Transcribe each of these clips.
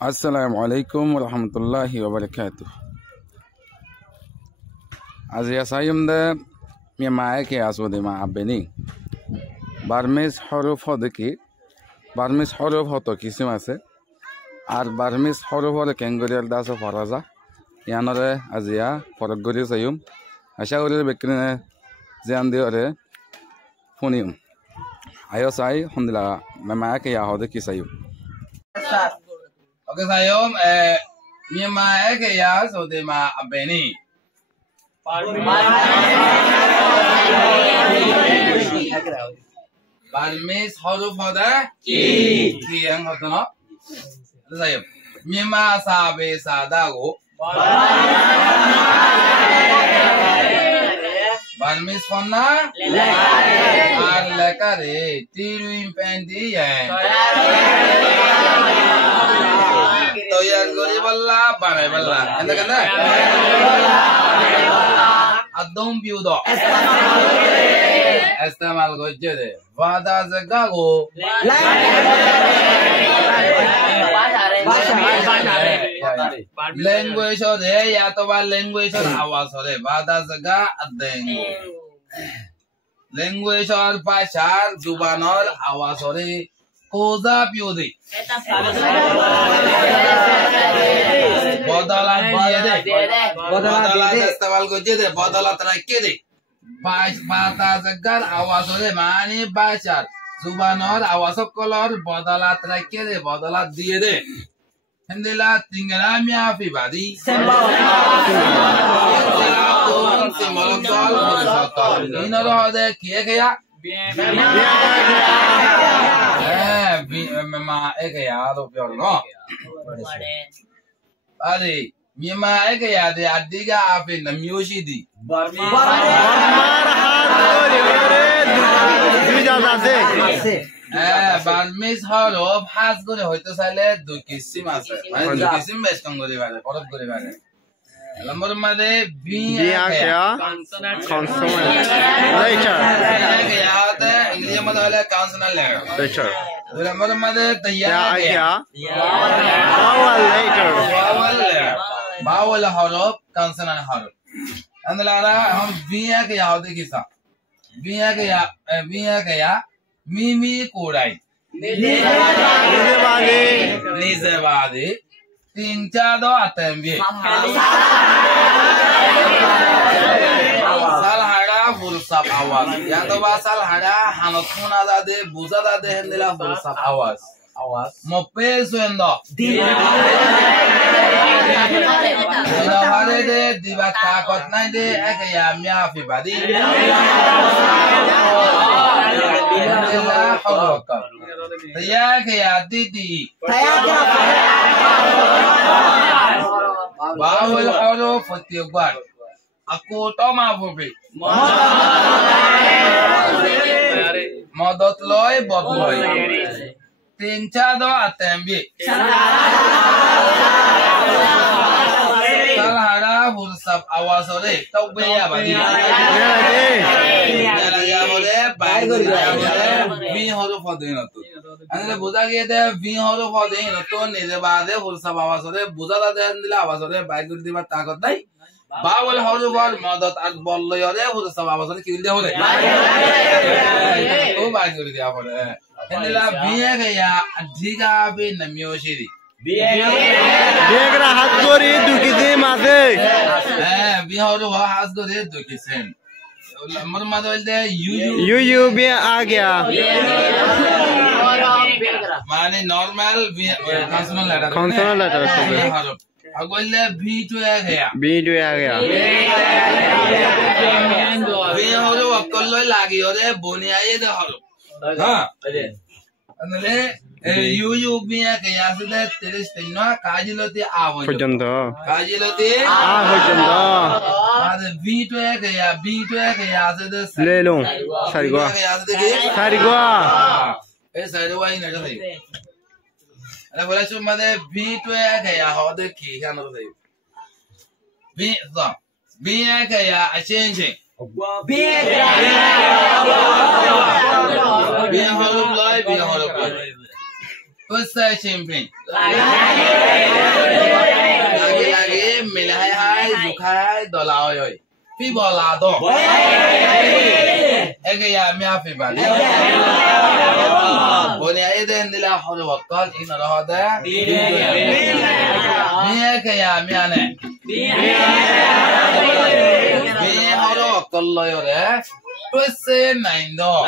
Assalamualaikum warahmatullahi wabarakatuh. Azia sayum de miamae ke asode ma abeni. Barmis horuf hodeki. Barmis horuf hoto kisim ase. Ar barmis horuf hore kengorial daso faraza. Yanore azia foragori sayum. Asha ore bekrine zian diore funium. Ayo say hondila miamae ke ya hodeki sayum. Okay, sayom, miamae ke ya asode ma abeni. Barmis horuf hoda ki yang hoto no. Sayom, miama sabe sadago. Barmis fonna ar lekare tiruim pendi ya. Toyan gori balla barai balla. Enda kanda? Adom biudo. Estamal gojede. Vada zagago. Language ode ya to ba language or आवाज ode. Vada zaga adengo. Language or भाषा जुबान और आवाज ode. Koza biude. Bodalan biede. Bodalan estamal gojede. Bodalan trakede. Bahasa segar awas oleh mani bashar Zubanor awas kolor bodalat rakede bodalat diye de Alhamdulillah tinggal miafi badi ini loh de kiye kaya memang kaya lo pior no adi memang kaya de adiga api namyoshi di Barmis horof has gore hoyto saile dui kisim ase mane dui kisim besh kam gore bare horof gore bare number mane b kya consonant later kya hote english mein hole consonant later number mane tayar kya vowel later vowel horof consonant horof andlara hum b kya hote kisa b kya Mimi kurai. Nizebade. Tinchado atembi. Salhada fursab awas. Ya to ba salhada hanotuna dade buza dade hendila fursab awas. Mope suendo. Dino hade de dibata kotnai de ekaya miafi badi. Taya kaya didi. Bawal huruf tiuban. Aku toma bubi. Modot loy boboy. Tinchado atembi. Salhara fursab awasore. Taube ya badi. V horuf hodein to. Ane buza giye de V horuf hodein to nize bade fursab awas hore buza dade andile awas hore baiguri dibar takat nai. Bawal horuf or madad ak bollo yore fursab awas hore kilde hore. To baiguri diya hore. Andila V gaya dhiga be namyoshiri. Begra hat gori dukise mase. V horuf has gori dukisen. मर मादवलते you भी आ गया माने normal कंसोनल letter अगले भी तो आ गया भी हरो अकल लागी ओरे बोनिया ये दे हरो हां अनले यू भी आ गया से तेरे स्टेनो काजिलते आवो काजिलते आवो बाद भी तो आ गया से ले लो सारिगवा ए सारिगवा ही नहीं सही अरे बोला चुप मत भी तो आ गया हो दे की क्या ना सही भी आ गया चेंजिंग भी हरो लॉय भी हरो twist the chimping. Lagi milai hai dukai dolao. People are dog. Egaya miafi bali. Boni ayde ndila horo wakal ina roda. Miya kaya miane. Miya horo wakal lo yore. Twist nine dog.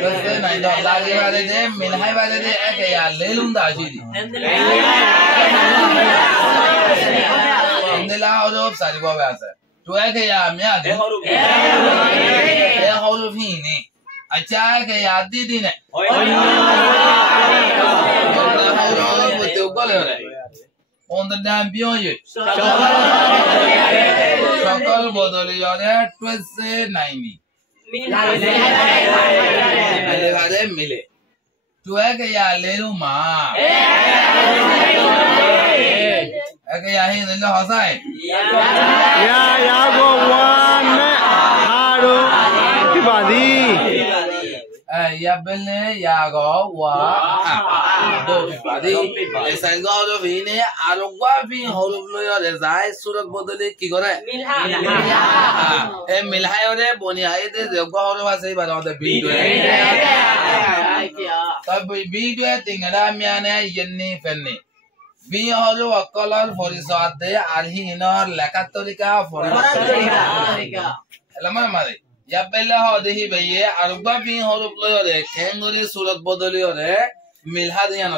Twist nine dog. Lagi bade de milai bade de egaya lelunda ajidi. Ndila horo sari bawa asa. Tu egaya miade. Horo hini. Acha egaya didi ne. On the damn beyond you. Shakal bodoli yore twist 90. Mile. Tu egaya leluma. Egaya hin the hosai. Ya go one haro ibadi. Yabele yago wa do badi esai go do vine arogwa vi holublo yore zai surat bodole ki gore e milhai ore boni aide go holo wasai bada de video tab video tingala miane yenni fenni vi holo akalar forisade arhinor lakatorika forisika elama mare Yabella Hodi Baye, Aruba being Horoblo, Kanguri Surat Bodolio, Milhadian.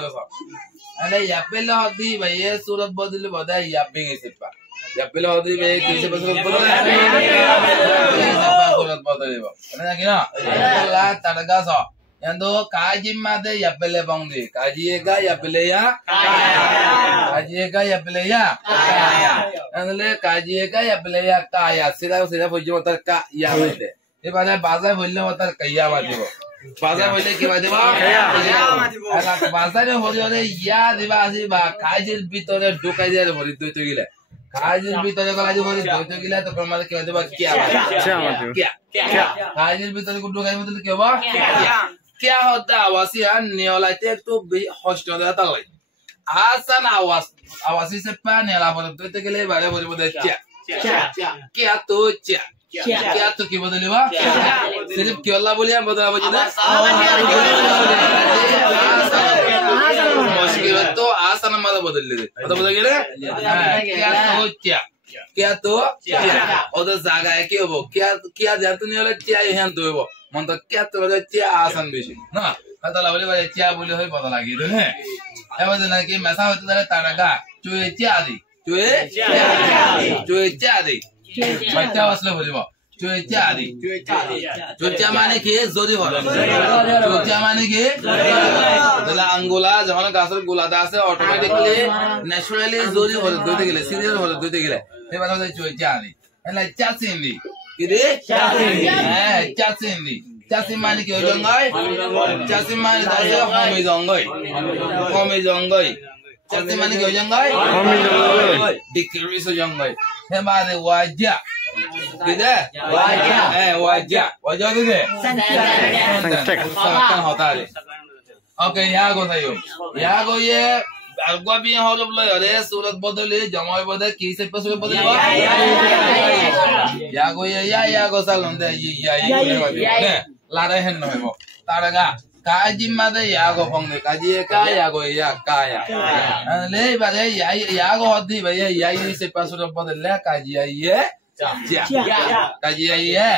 And a Yapella Hodi Baye, Surat Bodoli, Boda, Yapping is it. Yapella Hodi Baye, Surat Bodolio. And again, Taragaso. And though Kajima de Yapelle Bondi, Kajiega Yapelea, Kajiega Yapelea, and the Kajiega Yapelea Kaya, Sida for Jota Yamade. If I have Baza will know what Kayava do. Baza will take Kivadeva, Baza Horione, Ya, the Vaziba, Kajil Bitore, Dukaja, for it to Gila. Kajil Bitore, to Gila, the Promaka Kia. Kajil Bitore could do the Kiva. क्या होता आवासी नियोलाइटे तो hostel देता है आसान आवासी से पानी आला पर तो के लिए बारे बोले बोले क्या तो की बदली बा सिर्फ क्यों बोलिया बदला बजना मुश्किल तो आसान मत बदल ले बदल गए क्या तो उधर जागा है क्यों वो क्या जातु नहीं वाला क्या यहाँ तो वो मन तो क्या तो वाला क्या आसान भी ना कता ला बोले वाला क्या बोले हो पता लगी तो है ये बात ना कि मैसा होता है तारका चुए चादी बच्चा वसले बोले वो चुए चादी माने कि जोरी हो चुए माने कि दला अंगुला जहाँ गासर गुला दासे ऑटोमेटिकली नेचुरली जोरी हो दोते के लिए सीरियल हो दोते के लिए ये बात होता है चुए चादी ऐला चासिंदी किधे चासिंदी चासी माने कि हो जाएंगे चासी माने दासे होमी जाएंगे चासी माने कि हो जाएंगे डिक्रीज हो जाएंगे ये बात है वाजा किधे वाजा तो क्या संस्कृत होता है ओके यहाँ को था ये Algo bien holo blore surat bodole jamai bode kise pe surat bodole ya go salon de ya ne la re hen no hebo taraga kaji made ya go phongde kaji ka ya go ya le ba de ya go hodi ba ya se pe surat bodole kaji ye kaji ye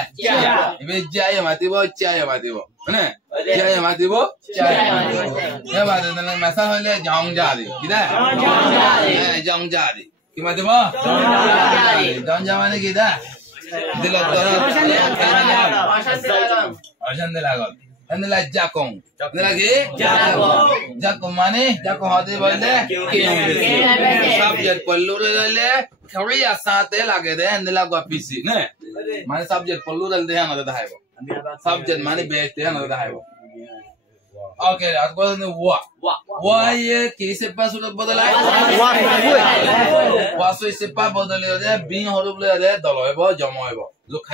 ibe jaya matibo chaya matibo ne jaya matibo ये बात है ना मैसा होले जाऊं जा रही किधर जाऊं जा रही कि मतिबो जाऊं जा माने किधर दिल तो आशन दिला गल अंदला जाकों दिला के जाकों माने जाकों हाथे बोले सब्जेक्ट पल्लू ले खरिया साथे लागे दे अंदला को पीसी ने माने सब्जेक्ट पल्लू दे है ना दे है वो सब्जेक्ट माने बेच दे है ना दे है वो Okay, as well as the what? Why is it possible to bother? Was is it possible to being horrible there? Doloibo, Jamoibo, look,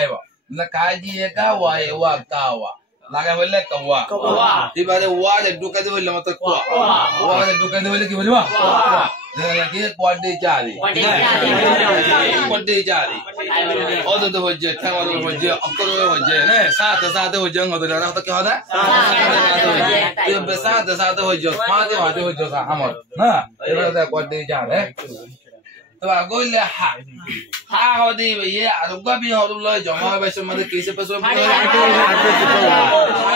the Kaji Eka, why, what, Kawa, লাগা হইলে কওয়া এবারে ওয়ারে ঢুকাতে হইলে মত কোয়া ওয়ারে ঢুকাতে হইলে কি বলবো কি কোয়াডে চারি কোয়াডে চারি ওদো হচ্ছে থামার হচ্ছে অক্ষর হচ্ছে না সাথে সাথে হচ্ছে ওদো না তো কি হবে সাথে সাথে হচ্ছে মাঝে মাঝে হচ্ছে আমার না এবারে কোয়াডে চারে তো আগলে হা হা হদি ইয়ে আর গবি হদুল জমা হবে সম্বন্ধে কিসে পাসো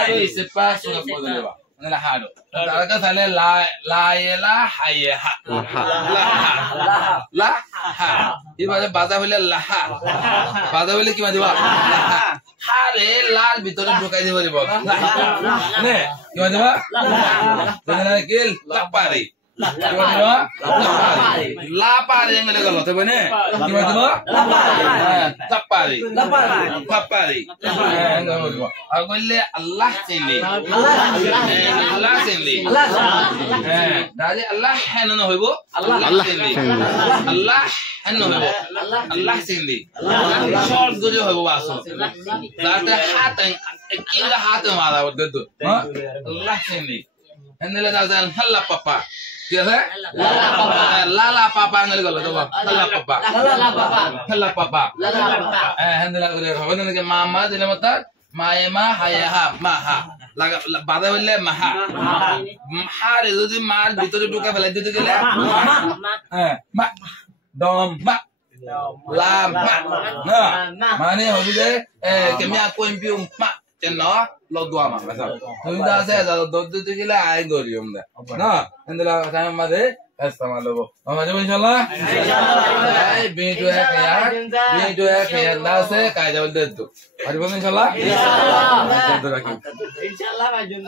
কিসে পাসো বলবা না হাড়ো তারকা তাহলে লা লা ইলা হায়ে হা লা হা এবারে বাজা হইলে লাহা বাজা হইলে কি মাদিবা লাহা হা রে লাল ভিতরে ঢুকাই দিব রে বল নে কি মাদিবা না কিল লাপারি lapari yang ada kalau teman ni, gimana? Lapari. Aku le Allah sendiri. Allah sendiri. Dari Allah henno hoibo. Allah sendiri. Allah henno hoibo. Allah sendiri. Short guru hoibo baso. Dari hati, kira hati malah betul. Allah sendiri. Henno le dasar halla papa. Iya kan? Lala papa nggak kalau coba. Lala papa. Hendak udah. Apa nanti mama di dalam otak? Mama hayaha maha. Laga pada bule maha. Maha itu di mal betul duka bela itu kele. Ma. Dom ma. Lam ma. Nah. Mana hobi deh? Kami aku impium ma. Ceno lo dua mah besar. Sudah saya dah dua kilo air gorium dah. Nah, hendak saya made istimewa logo. Mama jom insyaallah. Bintu kaya lah saya kaya jawab itu. Hari pun insyaallah. Insyaallah. Insyaallah majum.